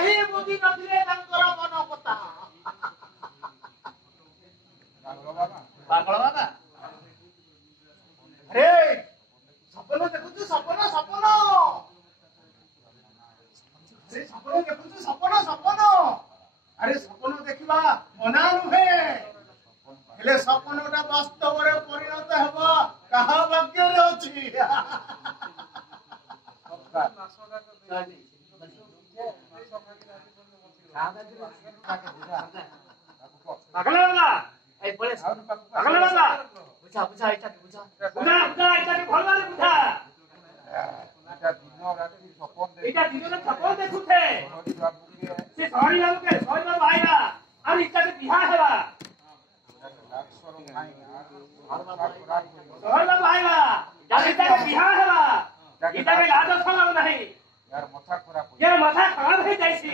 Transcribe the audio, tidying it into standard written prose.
कहीं बुद्धि नथिले तांकर मन कथा पागल बाबा अरे सपन देखु सपन सपन अरे सपन देखु सपन सपन अरे सपन देखा मना नुहे हेले सपनटा वास्तव रे परिणत हेबा कहा भाग्य रे अछि पागल बाबा ए बोले पागल बाबा बुझा बुझा इटा बुझा बुझा बुझा इटा के भल मारे बुझा इटा दिन रे सपन देखुथे से सॉरी बाबू आइला और इटा के बिहा हेबा सॉरी बाबू आइला जब इटा के बिहा हेबा इटा के लाज छलाव नहीं यार माथा खराब हो जाइसी